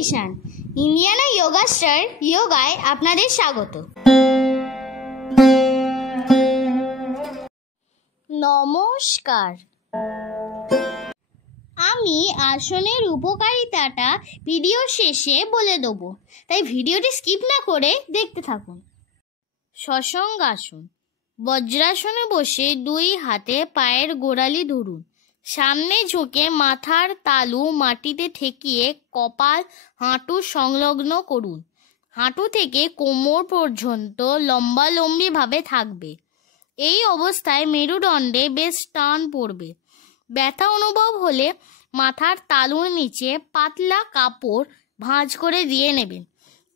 ঈশান। Indiana yoga star যোগায় আপনাদের স্বাগত। নমস্কার। আমি আসনের উপকারিতাটা ভিডিও শেষে বলে দেবো, তাই ভিডিওটি স্কিপ না করে দেখতে থাকুন। শশাঙ্কাসন। বজ্রাসনে বসে দুই হাতে পায়ের গোড়ালি ধরুন। সামনে ঝুঁকে মাথার তালু মাটিতে ঠেকিয়ে কপাল হাঁটু সংলগ্ন করুন। হাঁটু থেকে কোমর পর্যন্ত লম্বালম্বিভাবে থাকবে। এই অবস্থায় মেরুদণ্ডে বেশ টান পড়বে। ব্যথা অনুভব হলে মাথার তালুর নিচে পাতলা কাপড় ভাঁজ করে দিয়ে নেবেন।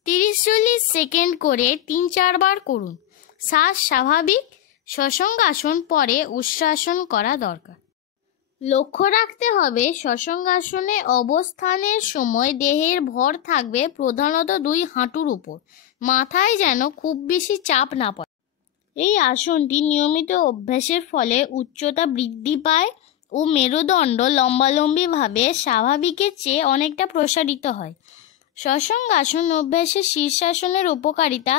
30-40 সেকেন্ড করে 3-4 বার করুন। শ্বাস স্বাভাবিক। শশাঙ্কাসন পরে উষ্ট্রাসন করা দরকার। লক্ষ্য রাখতে হবে, শশাঙ্কাসনে অবস্থানের সময় দেহের ভর থাকবে প্রধানত দুই হাঁটুর উপর। মাথায় যেন খুব বেশি চাপ না পড়ে। এই আসনটি নিয়মিত অভ্যাসের ফলে উচ্চতা বৃদ্ধি পায় ও মেরুদণ্ড লম্বালম্বিভাবে স্বাভাবিকের চেয়ে অনেকটা প্রসারিত হয়। শশাঙ্কাসন অভ্যাসে শীর্ষাসনের উপকারিতা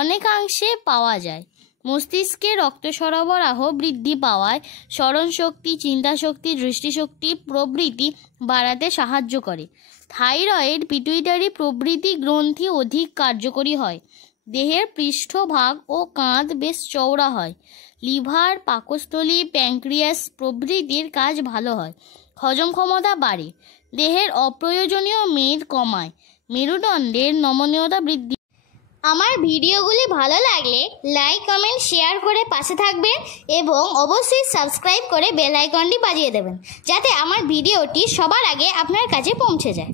অনেকাংশে পাওয়া যায়। মস্তিষ্কে রক্ত সরবরাহ বৃদ্ধি পাওয়ায় স্মরণশক্তি, চিন্তাশক্তি, দৃষ্টিশক্তি প্রভৃতি বাড়াতে সাহায্য করে। থাইরয়েড, পিটুইটারি প্রভৃতি গ্রন্থি অধিক কার্যকরী হয়। দেহের পৃষ্ঠভাগ ও কাঁধ বেশ চওড়া হয়। লিভার, পাকস্থলী, প্যানক্রিয়াস প্রভৃতির কাজ ভালো হয়। হজম ক্ষমতা বাড়ে। দেহের অপ্রয়োজনীয় মেদ কমায়। মেরুদণ্ডের নমনীয়তা বৃদ্ধি। আমার ভিডিওগুলি ভালো লাগলে লাইক, কমেন্ট, শেয়ার করে পাশে থাকবেন এবং অবশ্যই সাবস্ক্রাইব করে বেল আইকনটি বাজিয়ে দেবেন, যাতে আমার ভিডিওটি সবার আগে আপনার কাছে পৌঁছে যায়।